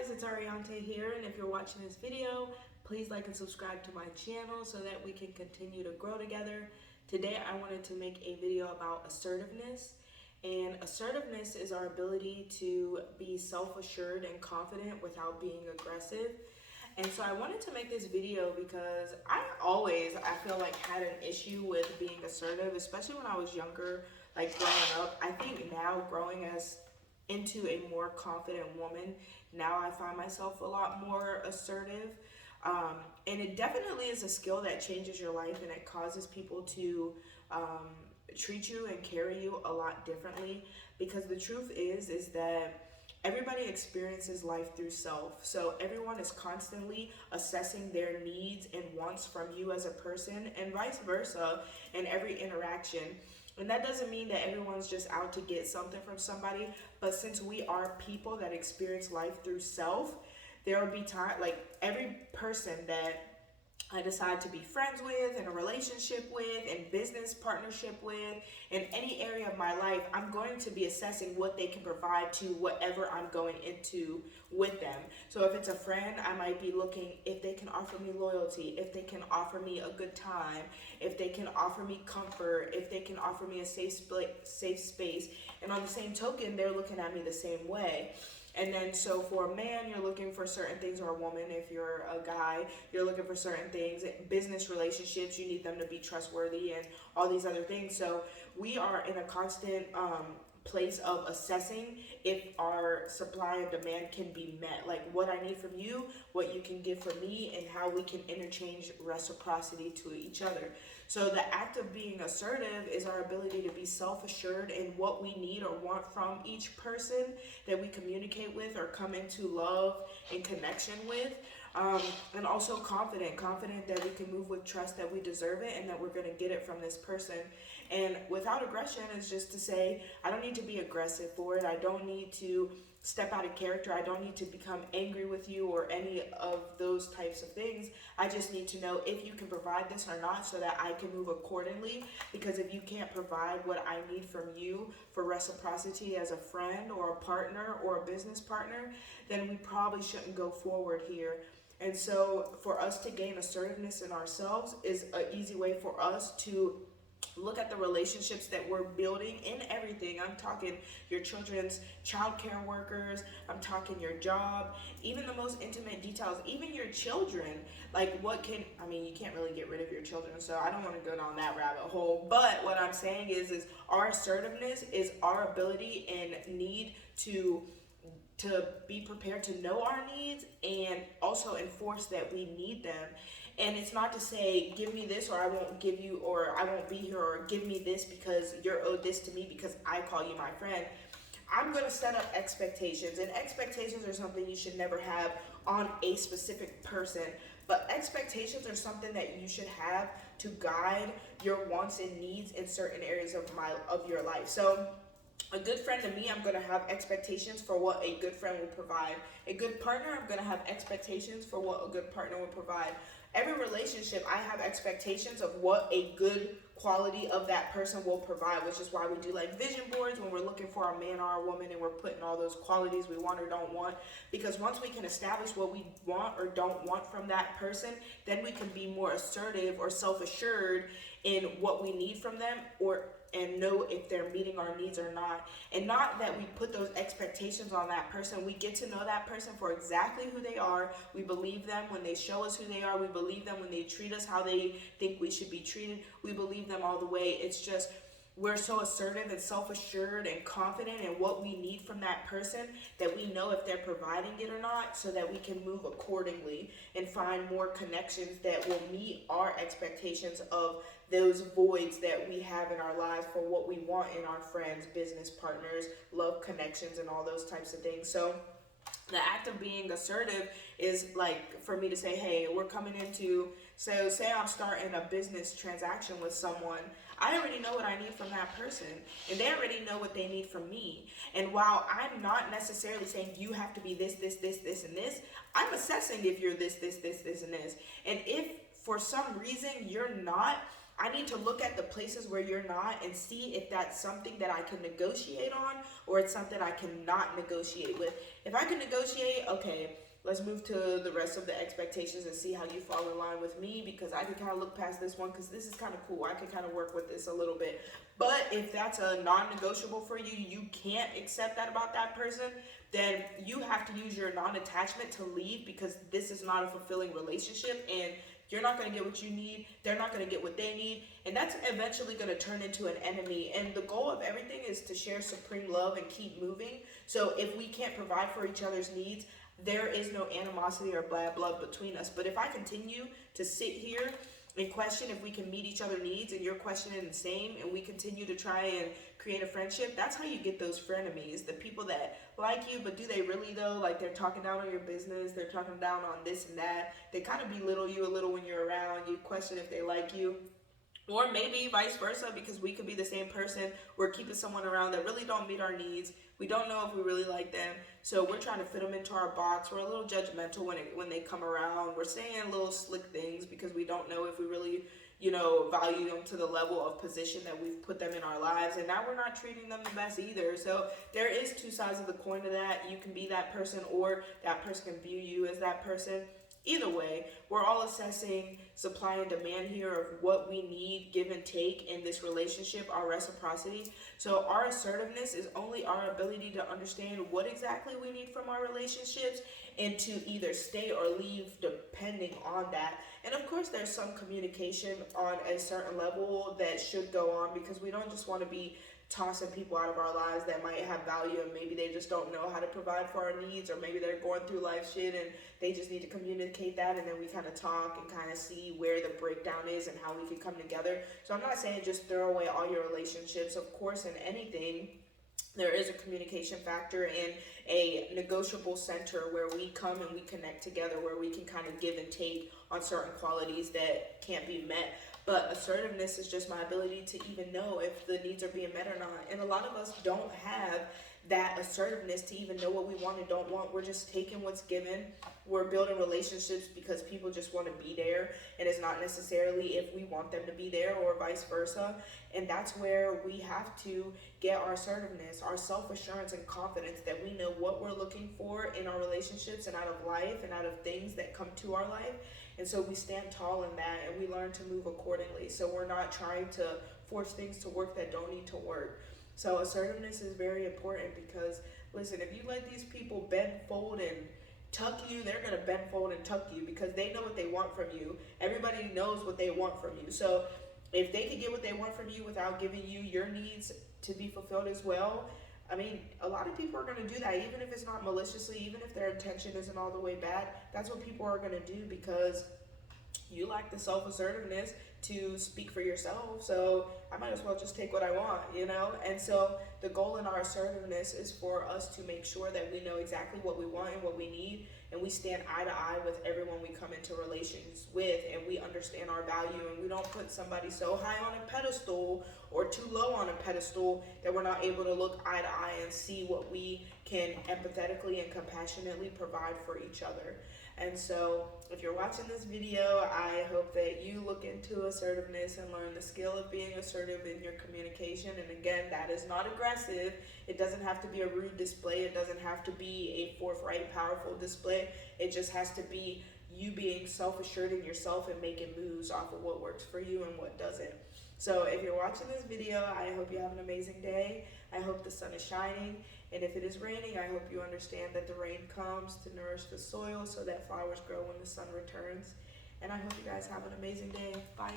guys, it's Ariante here, and if you're watching this video, please like and subscribe to my channel so that we can continue to grow together. Today I wanted to make a video about assertiveness, and assertiveness is our ability to be self-assured and confident without being aggressive. And so I wanted to make this video because I feel like had an issue with being assertive, especially when I was younger, like growing up. I think now growing as into a more confident woman, now I find myself a lot more assertive. And it definitely is a skill that changes your life, and it causes people to treat you and carry you a lot differently, because the truth is that everybody experiences life through self. So everyone is constantly assessing their needs and wants from you as a person, and vice versa in every interaction. And that doesn't mean that everyone's just out to get something from somebody, but since we are people that experience life through self, there will be time, like every person that I decide to be friends with, in a relationship with, in business partnership with, in any area of my life, I'm going to be assessing what they can provide to whatever I'm going into with them. So if it's a friend, I might be looking if they can offer me loyalty, if they can offer me a good time, if they can offer me comfort, if they can offer me a safe space. And on the same token, they're looking at me the same way. And then so for a man, you're looking for certain things, or a woman, if you're a guy, you're looking for certain things. Business relationships, you need them to be trustworthy and all these other things. So we are in a constant place of assessing if our supply and demand can be met. Like what I need from you, what you can give from me, and how we can interchange reciprocity to each other. So the act of being assertive is our ability to be self-assured in what we need or want from each person that we communicate with or come into love and connection with. And also confident that we can move with trust that we deserve it and that we're going to get it from this person. And without aggression is just to say, I don't need to be aggressive for it. I don't need to step out of character. I don't need to become angry with you or any of those types of things. I just need to know if you can provide this or not so that I can move accordingly. Because if you can't provide what I need from you for reciprocity as a friend or a partner or a business partner, then we probably shouldn't go forward here. And so for us to gain assertiveness in ourselves is an easy way for us to look at the relationships that we're building in everything. I'm talking your children's child care workers, I'm talking your job, even the most intimate details, even your children. Like you can't really get rid of your children, so I don't want to go down that rabbit hole. But what I'm saying is our assertiveness is our ability and need to be prepared to know our needs and also enforce that we need them. And it's not to say, give me this or I won't give you, or I won't be here, or give me this because you're owed this to me because I call you my friend. I'm going to set up expectations, and expectations are something you should never have on a specific person, but expectations are something that you should have to guide your wants and needs in certain areas of your life. So a good friend to me, I'm going to have expectations for what a good friend will provide. A good partner, I'm going to have expectations for what a good partner will provide. Every relationship, I have expectations of what a good quality of that person will provide, which is why we do like vision boards when we're looking for a man or a woman, and we're putting all those qualities we want or don't want. Because once we can establish what we want or don't want from that person, then we can be more assertive or self-assured in what we need from them, and know if they're meeting our needs or not. And not that we put those expectations on that person. We get to know that person for exactly who they are. We believe them when they show us who they are. We believe them when they treat us how they think we should be treated. We believe them all the way. It's just we're so assertive and self-assured and confident in what we need from that person that we know if they're providing it or not, so that we can move accordingly and find more connections that will meet our expectations of those voids that we have in our lives for what we want in our friends, business partners, love connections, and all those types of things. So the act of being assertive is like for me to say, hey, we're coming into, so say I'm starting a business transaction with someone. I already know what I need from that person, and they already know what they need from me. And while I'm not necessarily saying you have to be this, and this, I'm assessing if you're this, and this. And if for some reason you're not, I need to look at the places where you're not and see if that's something that I can negotiate on or it's something I cannot negotiate with. If I can negotiate, okay, let's move to the rest of the expectations and see how you fall in line with me, because I can kind of look past this one because this is kind of cool. I can kind of work with this a little bit. But if that's a non-negotiable for you, you can't accept that about that person, then you have to use your non-attachment to leave, because this is not a fulfilling relationship and you're not going to get what you need. They're not going to get what they need. And that's eventually going to turn into an enemy. And the goal of everything is to share supreme love and keep moving. So if we can't provide for each other's needs, there is no animosity or bad blood between us. But if I continue to sit here and question if we can meet each other's needs, and you're questioning the same, and we continue to try and create a friendship, that's how you get those frenemies. The people that like you, but do they really though? Like, they're talking down on your business, they're talking down on this and that. They kind of belittle you a little when you're around. You question if they like you. Or maybe vice versa, because we could be the same person. We're keeping someone around that really don't meet our needs. We don't know if we really like them. So we're trying to fit them into our box. We're a little judgmental when they come around. We're saying little slick things because we don't know if we really, value them to the level of position that we've put them in our lives. And now we're not treating them the best either. So there is two sides of the coin to that. You can be that person, or that person can view you as that person. Either way, we're all assessing supply and demand here of what we need, give and take in this relationship, our reciprocity. So our assertiveness is only our ability to understand what exactly we need from our relationships and to either stay or leave depending on that. And of course, there's some communication on a certain level that should go on, because we don't just want to be tossing people out of our lives that might have value, and maybe they just don't know how to provide for our needs, or maybe they're going through life shit and they just need to communicate that, and then we kind of talk and kind of see where the breakdown is and how we can come together. So I'm not saying just throw away all your relationships. Of course, in anything, there is a communication factor and a negotiable center where we come and we connect together, where we can kind of give and take on certain qualities that can't be met. But assertiveness is just my ability to even know if the needs are being met or not. And a lot of us don't have that assertiveness to even know what we want and don't want. We're just taking what's given. We're building relationships because people just want to be there, and it's not necessarily if we want them to be there, or vice versa. And that's where we have to get our assertiveness, our self-assurance and confidence that we know what we're looking for in our relationships and out of life and out of things that come to our life. And so we stand tall in that, and we learn to move accordingly. So we're not trying to force things to work that don't need to work. So assertiveness is very important, because listen, if you let these people bend, fold, and tuck you, they're going to bend, fold, and tuck you, because they know what they want from you. Everybody knows what they want from you. So if they can get what they want from you without giving you your needs to be fulfilled as well, I mean, a lot of people are going to do that, even if it's not maliciously, even if their intention isn't all the way bad. That's what people are going to do, because you lack the self-assertiveness to speak for yourself. So I might as well just take what I want, And so the goal in our assertiveness is for us to make sure that we know exactly what we want and what we need, and we stand eye to eye with everyone we come into relations with, and we understand our value, and we don't put somebody so high on a pedestal or too low on a pedestal that we're not able to look eye to eye and see what we can empathetically and compassionately provide for each other. And so if you're watching this video, I hope that you look into assertiveness and learn the skill of being assertive in your communication. And again, that is not aggressive. It doesn't have to be a rude display. It doesn't have to be a forthright, powerful display. It just has to be you being self-assured in yourself and making moves off of what works for you and what doesn't. So if you're watching this video, I hope you have an amazing day. I hope the sun is shining. And if it is raining, I hope you understand that the rain comes to nourish the soil so that flowers grow when the sun returns. And I hope you guys have an amazing day. Bye.